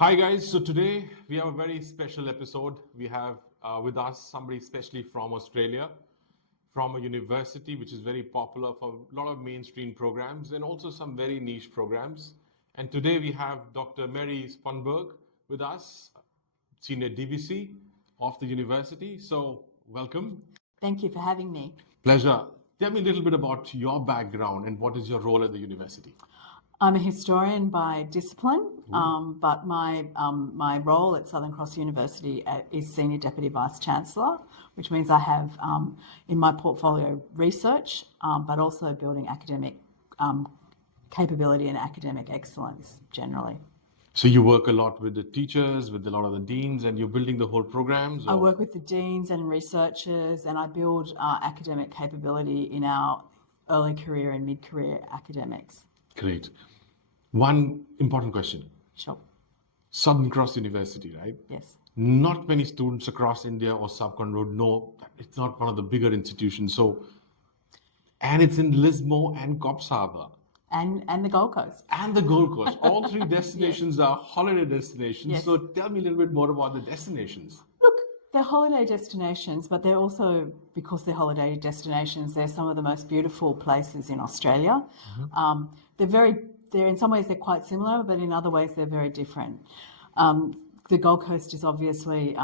Hi guys, so today we have a very special episode. We have with us somebody especially from Australia, from a university which is very popular for a lot of mainstream programs and also some very niche programs. And today we have Dr. Mary Spongberg with us, Senior DVC of the university. So welcome. Thank you for having me. Pleasure. Tell me a little bit about your background and what is your role at the university? I'm a historian by discipline, but my role at Southern Cross University is Senior Deputy Vice-Chancellor, which means I have in my portfolio research, but also building academic capability and academic excellence generally. So you work a lot with the teachers, with a lot of the deans, and you're building the whole programs? I work with the deans and researchers, and I build academic capability in our early career and mid-career academics. Great. One important question. Sure. Southern Cross University, right? Yes. Not many students across India or subcontinent would know that it's not one of the bigger institutions. And it's in Lismore and Coffs Harbour. And the Gold Coast. And the Gold Coast. All three destinations are holiday destinations. Yes. So tell me a little bit more about the destinations. Look, they're holiday destinations, but they're also, because they're holiday destinations, they're some of the most beautiful places in Australia. They're in some ways they're quite similar, but in other ways they're very different. The Gold Coast is obviously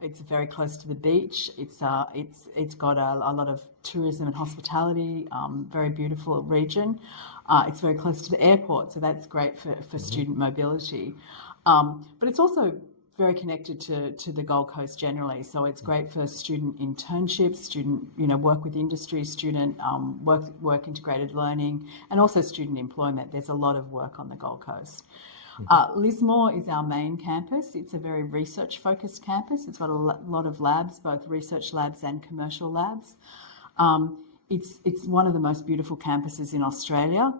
it's very close to the beach. It's got a lot of tourism and hospitality. Very beautiful region. It's very close to the airport, so that's great for student mobility. But it's also very connected to the Gold Coast generally. So it's great for student internships, student work with industry, student work integrated learning, and also student employment. There's a lot of work on the Gold Coast. Lismore is our main campus. It's a very research-focused campus. It's got a lot of labs, both research labs and commercial labs. It's one of the most beautiful campuses in Australia,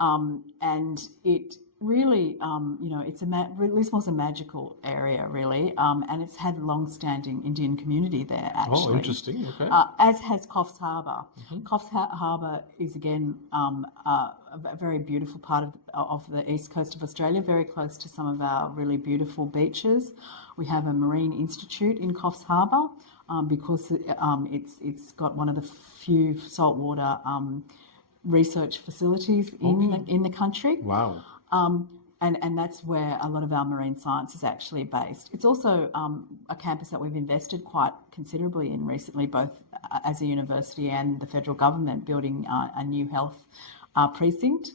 and it really, Lismore's a magical area, really, and it's had a long-standing Indian community there, actually. Oh, interesting. Okay. As has Coffs Harbour. Coffs Harbour is, again, a very beautiful part of the east coast of Australia, very close to some of our really beautiful beaches. We have a marine institute in Coffs Harbour because it's got one of the few saltwater research facilities in the country. Wow. And that's where a lot of our marine science is actually based. It's also a campus that we've invested quite considerably in recently, both as a university and the federal government, building a new health precinct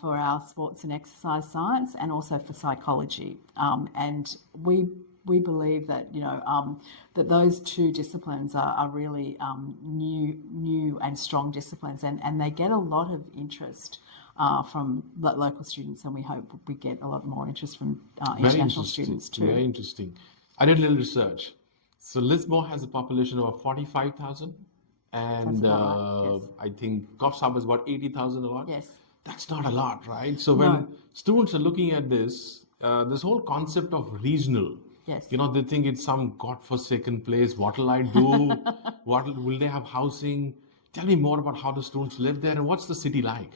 for our sports and exercise science, and also for psychology. And we believe that that those two disciplines are really new and strong disciplines, and they get a lot of interest from local students, and we hope we get a lot more interest from international students too. Very interesting. I did a little research. So Lismore has a population of 45,000, and right, yes. I think Coffs Harbour is about 80,000 a lot. Yes. That's not a lot, right? So when students are looking at this whole concept of regional, yes, they think it's some godforsaken place. What will I do? Will they have housing? Tell me more about how the students live there and what's the city like?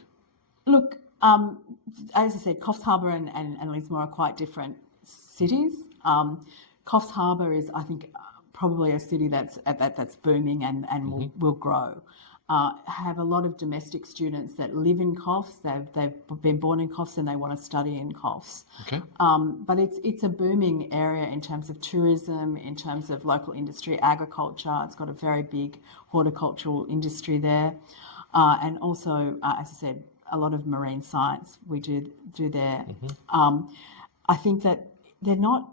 Look, as I said, Coffs Harbour and Lismore are quite different cities. Coffs Harbour is, I think, probably a city that's booming and will grow. Have a lot of domestic students that live in Coffs. They've been born in Coffs and they want to study in Coffs. Okay. But it's a booming area in terms of tourism, in terms of local industry, agriculture. It's got a very big horticultural industry there, and also, as I said, a lot of marine science we do there. I think that they're not,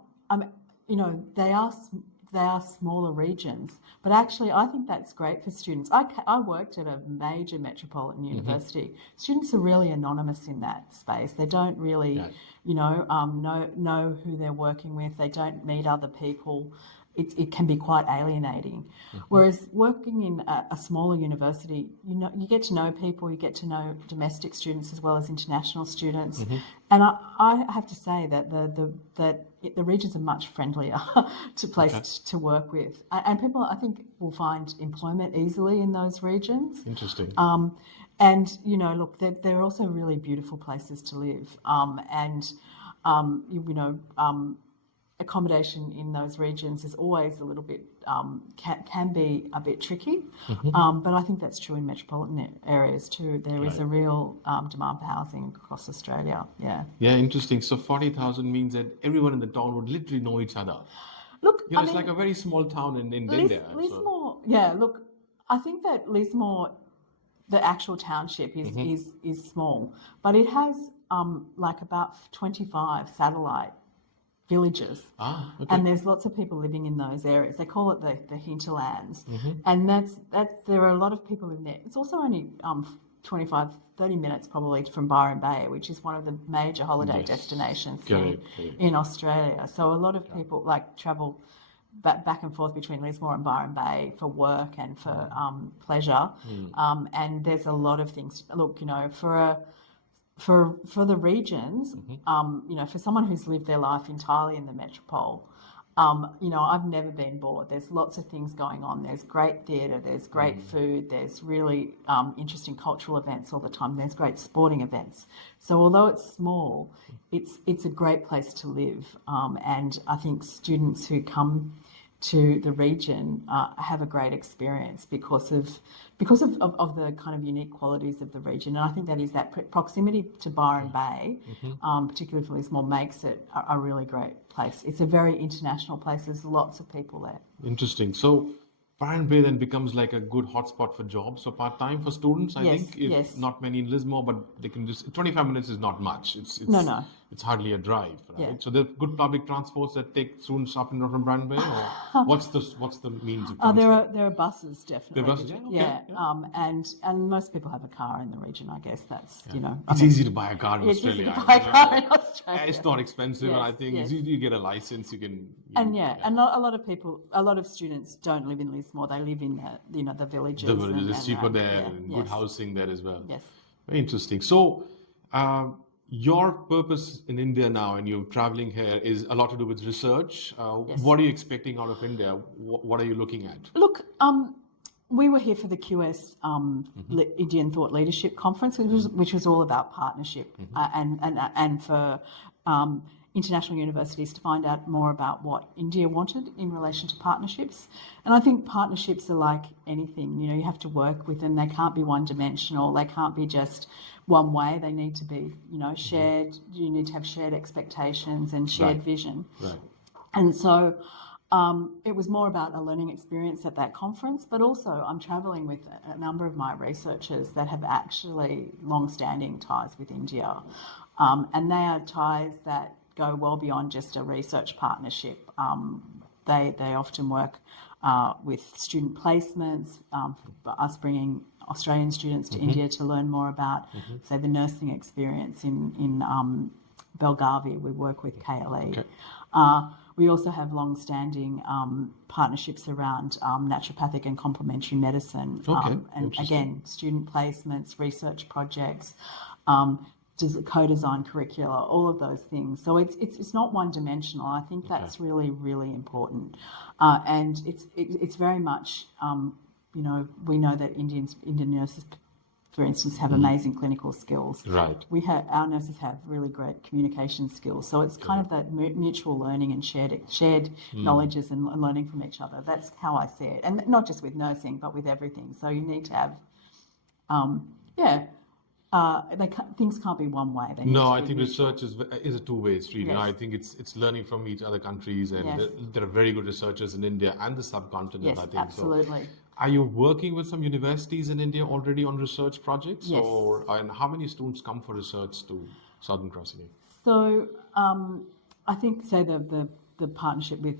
they are smaller regions, but actually I think that's great for students. I worked at a major metropolitan university. Students are really anonymous in that space. They don't really, know who they're working with. They don't meet other people. It can be quite alienating. Whereas working in a smaller university, you get to know people, you get to know domestic students as well as international students. And I have to say that the regions are much friendlier to work with. And people, I think, will find employment easily in those regions. Interesting. And, look, they're also really beautiful places to live. accommodation in those regions is always a little bit can be a bit tricky, but I think that's true in metropolitan areas too. There is a real demand for housing across Australia. Yeah. Yeah, interesting. So 40,000 means that everyone in the town would literally know each other. Look, You know, it's like a very small town in India. Lismore, yeah. Look, I think that Lismore, the actual township is small, but it has like about 25 satellite villages, and there's lots of people living in those areas. They call it the hinterlands, and that's there are a lot of people in there. It's also only 25, 30 minutes probably from Byron Bay, which is one of the major holiday destinations in Australia. So a lot of people like travel back and forth between Lismore and Byron Bay for work and for pleasure, and there's a lot of things. Look, you know, for the regions, you know, for someone who's lived their life entirely in the metropole, you know, I've never been bored. There's lots of things going on. There's great theatre, there's great food, there's really interesting cultural events all the time. There's great sporting events. So although it's small, it's a great place to live. And I think students who come to the region have a great experience because of the kind of unique qualities of the region. And I think that is that proximity to Byron Bay, particularly for Lismore, makes it a really great place. It's a very international place. There's lots of people there. Interesting. So Byron Bay then becomes like a good hotspot for jobs, so part-time for students, I think. If not many in Lismore, but they can just, 25 minutes is not much. It's hardly a drive, right? Yeah. So there are good public transports that take students up and down from Byron Bay, or what's the means of transport? There are buses, definitely. There are buses, and most people have a car in the region, I guess. That's, you know. It's easy to buy a car in Australia. It's easy to buy a car in Australia. It's not expensive, and I think it's easy to get a license. You can... and a lot of students don't live in Lismore. They live in the villages. The villages, it's cheaper there, and good housing there as well. Yes. Very interesting. So, your purpose in India now, and you're traveling here, is a lot to do with research. What are you expecting out of India? What are you looking at? Look, we were here for the QS Indian Thought Leadership Conference, which was all about partnership and for international universities to find out more about what India wanted in relation to partnerships. And I think partnerships are like anything, you know, you have to work with them. They can't be one-dimensional. They can't be just one way. They need to be, you know, shared. You need to have shared expectations and shared vision. Right. And so it was more about a learning experience at that conference, but also I'm travelling with a number of my researchers that have actually long-standing ties with India. And they are ties that go well beyond just a research partnership. They often work with student placements, us bringing Australian students to India to learn more about, say, the nursing experience in Belgavi. We work with KLE. Okay. We also have long-standing partnerships around naturopathic and complementary medicine. And again, student placements, research projects, co-design curricula, all of those things. So it's not one-dimensional. I think that's really, really important. And it's very much, you know, we know that Indian nurses, for instance, have amazing clinical skills. Right. Our nurses have really great communication skills. So it's kind of that mutual learning and shared knowledges and learning from each other. That's how I see it. And not just with nursing, but with everything. So you need to have, things can't be one way. No, I think research is a two-way street. Yes. You know, I think it's learning from each other countries, and there are very good researchers in India and the subcontinent. Yes, I think absolutely. So, are you working with some universities in India already on research projects? Yes. And how many students come for research to Southern Cross Uni? So I think, say, the partnership with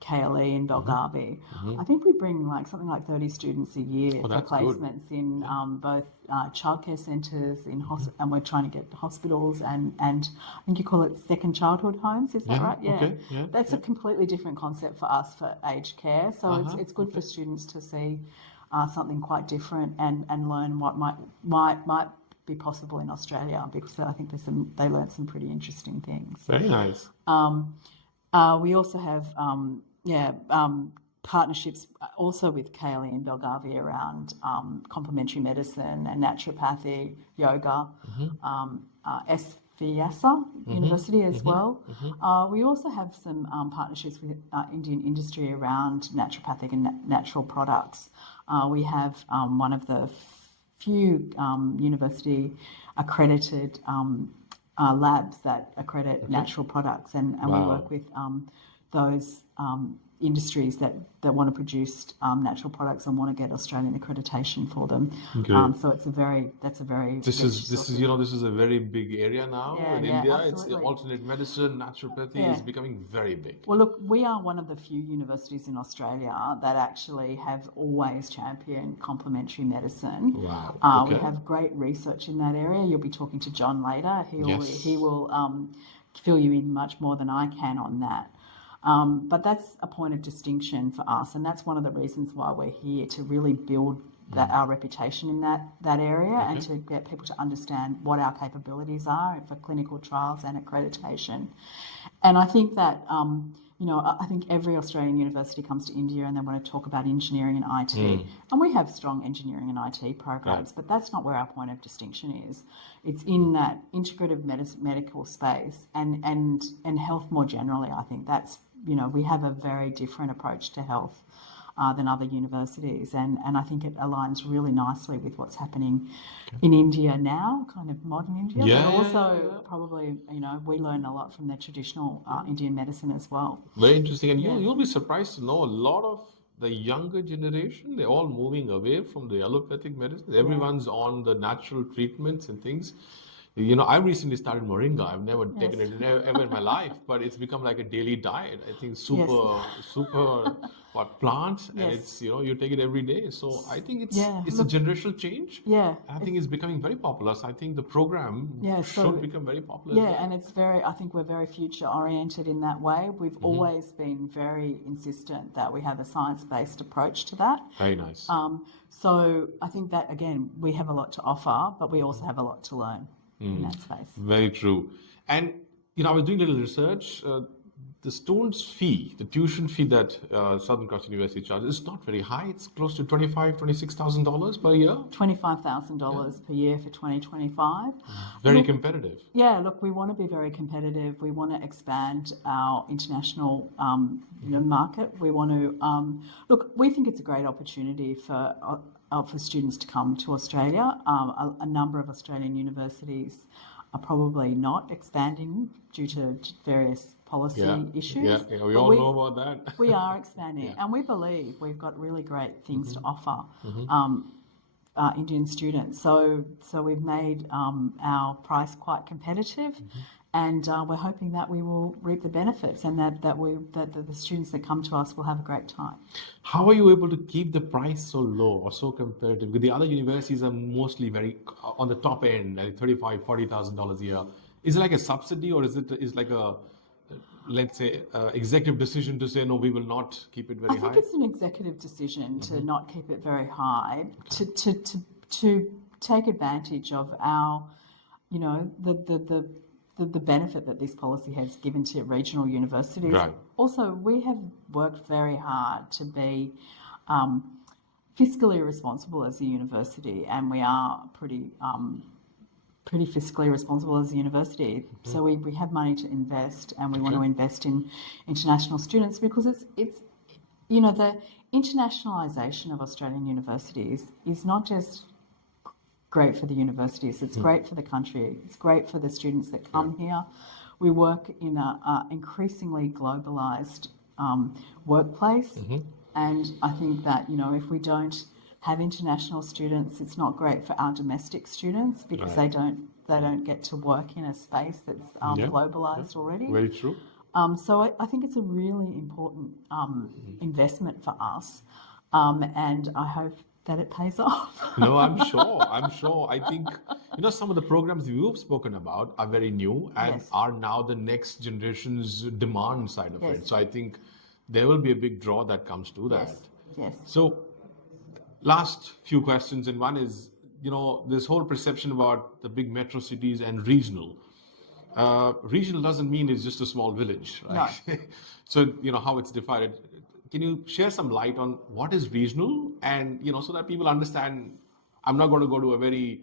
KLE in Belgavi, I think we bring something like 30 students a year for placements in both childcare centres, and we're trying to get hospitals and I think you call it second childhood homes, is that right? Yeah. Okay. That's a completely different concept for us for aged care. So it's good for students to see something quite different and learn what might be possible in Australia, because I think they learn some pretty interesting things. Very nice. We also have partnerships also with KLE in Belgavi around complementary medicine and naturopathy, yoga, Vyasa University as well. We also have some partnerships with Indian industry around naturopathic and natural products. We have one of the few university accredited labs that accredit natural products, and we work with those industries that want to produce natural products and want to get Australian accreditation for them. So that's a very this is a very big area now in India. Absolutely. It's alternate medicine, naturopathy is becoming very big. Well, look, we are one of the few universities in Australia that actually have always championed complementary medicine. Wow. We have great research in that area. You'll be talking to John later. He will fill you in much more than I can on that. But that's a point of distinction for us, and that's one of the reasons why we're here, to really build our reputation in that area and to get people to understand what our capabilities are for clinical trials and accreditation. And I think that, I think every Australian university comes to India and they want to talk about engineering and IT. And we have strong engineering and IT programs, but that's not where our point of distinction is. It's in that integrative medical space and health more generally. I think that's, we have a very different approach to health than other universities. And I think it aligns really nicely with what's happening in India now, kind of modern India. But also probably, we learn a lot from the traditional Indian medicine as well. Very interesting. And you'll be surprised to know a lot of the younger generation, they're all moving away from the allopathic medicine. Everyone's on the natural treatments and things. I recently started moringa. I've never taken it ever in my life, but it's become like a daily diet. I think super plant, and it's you take it every day. So I think it's a generational change. I think it's becoming very popular. So I think the program should become very popular. And it's I think we're very future oriented in that way. We've always been very insistent that we have a science-based approach to that. Very nice. So I think that, again, we have a lot to offer, but we also have a lot to learn. In that space. Very true. And, I was doing a little research. The student's fee, the tuition fee that Southern Cross University charges is not very high. It's close to $26,000 per year. $25,000 per year for 2025. Very competitive. Yeah, look, we want to be very competitive. We want to expand our international market. We want to, we think it's a great opportunity for students to come to Australia. A number of Australian universities are probably not expanding due to various policy issues. We all know about that. We are expanding, and we believe we've got really great things to offer Indian students. So we've made our price quite competitive. And we're hoping that we will reap the benefits, and that the students that come to us will have a great time. How are you able to keep the price so low or so competitive? Because the other universities are mostly very on the top end, like $35,000, $40,000 a year. Is it like a subsidy, or is it like a, let's say, executive decision to say, no, we will not keep it very high? I think it's an executive decision to not keep it very high, to take advantage of our, the benefit that this policy has given to regional universities. Right. Also, we have worked very hard to be fiscally responsible as a university, and we are pretty fiscally responsible as a university. So we have money to invest, and we want to invest in international students, because it's the internationalisation of Australian universities is not just great for the universities, it's great for the country, it's great for the students that come here. We work in an increasingly globalised workplace, and I think that, if we don't have international students, it's not great for our domestic students, because they don't get to work in a space that's globalised already. Very true. So I think it's a really important investment for us, and I hope that it pays off. No, I'm sure. I think, some of the programs you've spoken about are very new and are now the next generation's demand side of it. So I think there will be a big draw that comes to that. Yes. So last few questions, and one is, this whole perception about the big metro cities and regional. Regional doesn't mean it's just a small village, right? No. So, how it's divided. Can you share some light on what is regional, and so that people understand? I'm not going to go to a very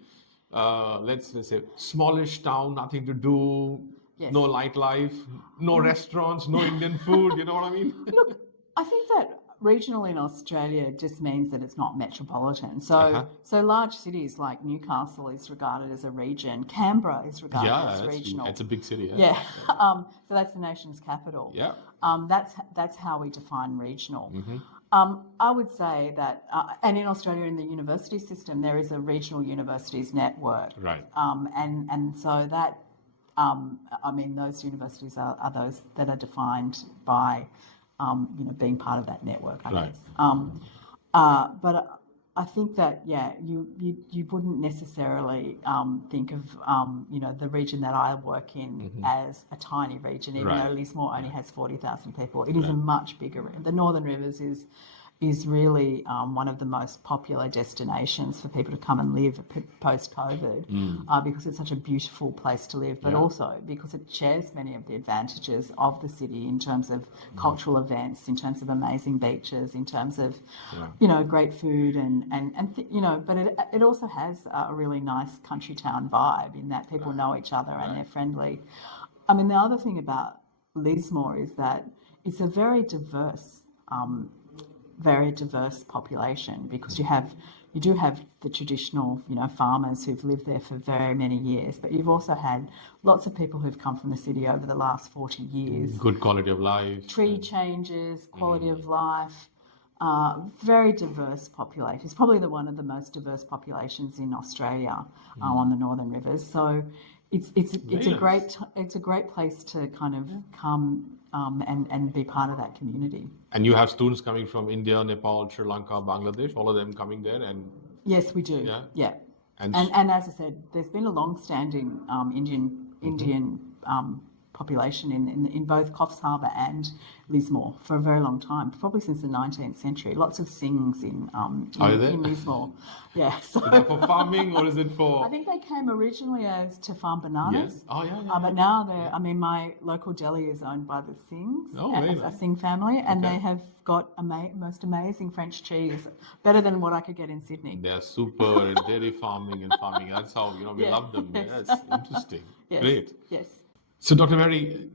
let's say, smallish town, nothing to do, Yes. no life, no restaurants, no Indian food, you know what I mean? Look, I think that regional in Australia just means that it's not metropolitan. So, so large cities like Newcastle is regarded as a region. Canberra is regarded as regional. It's a big city. Yeah. So that's the nation's capital. Yeah. That's how we define regional. I would say that, and in Australia, in the university system, there is a regional universities network. Right. And so that, I mean, those universities are those that are defined by, being part of that network, I guess. But I think that, you wouldn't necessarily think of, the region that I work in as a tiny region, even though Lismore only has 40,000 people. It is a much bigger. The Northern Rivers is really one of the most popular destinations for people to come and live post-COVID because it's such a beautiful place to live, but also because it shares many of the advantages of the city in terms of cultural events, in terms of amazing beaches, in terms of, great food but it also has a really nice country town vibe in that people know each other and they're friendly. I mean, the other thing about Lismore is that it's a very diverse population because you do have the traditional, farmers who've lived there for very many years, but you've also had lots of people who've come from the city over the last 40 years. Good quality of life. Tree changes, quality of life, very diverse population. It's probably one of the most diverse populations in Australia on the Northern Rivers. So it's a great place to kind of come and be part of that community. And you have students coming from India, Nepal, Sri Lanka, Bangladesh, all of them coming there, and yes, we do. Yeah. And as I said, there's been a long-standing Indian population in both Coffs Harbour and Lismore for a very long time, probably since the 19th century. Lots of Singhs in Lismore. Yeah. So, is that for farming or is it for? I think they came originally as to farm bananas. Yes. Oh, yeah. But now my local deli is owned by the Singhs, a Singh family, and they have got most amazing French cheese, better than what I could get in Sydney. They're super in dairy farming. That's how, we love them. Yes. Interesting. Yes. Great. Yes. So, Dr. Mary,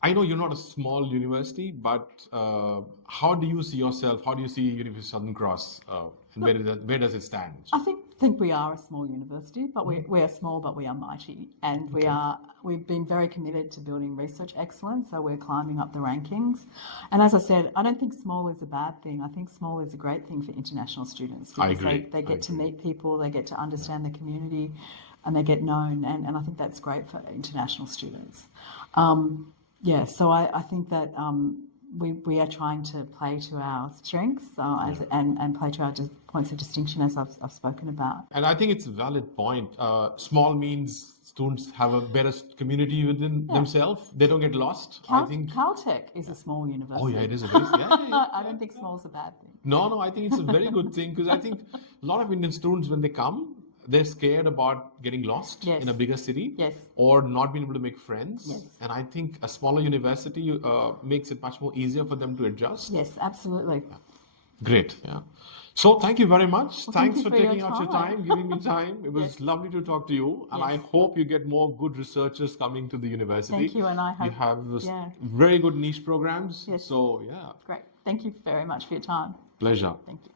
I know you're not a small university, but how do you see yourself? How do you see University of Southern Cross? And where does it stand? I think we are a small university, but we are small, but we are mighty, and we've been very committed to building research excellence. So we're climbing up the rankings. And as I said, I don't think small is a bad thing. I think small is a great thing for international students because I agree. They get to meet people, they get to understand the community, and they get known, and I think that's great for international students. So I think that we are trying to play to our strengths and play to our points of distinction, as I've spoken about. And I think it's a valid point. Small means students have a better community within themselves. They don't get lost. I think Caltech is a small university. Oh, yeah, it is a base. I don't think small is a bad thing. No, I think it's a very good thing because I think a lot of Indian students, when they come, they're scared about getting lost in a bigger city or not being able to make friends. Yes. And I think a smaller university makes it much more easier for them to adjust. Yes, absolutely. Yeah. Great. Yeah. So thank you very much. Well, Thanks for taking out your time, giving me time. It was lovely to talk to you. And I hope you get more good researchers coming to the university. Thank you. And I hope you have very good niche programs. Yes. So, yeah. Great. Thank you very much for your time. Pleasure. Thank you.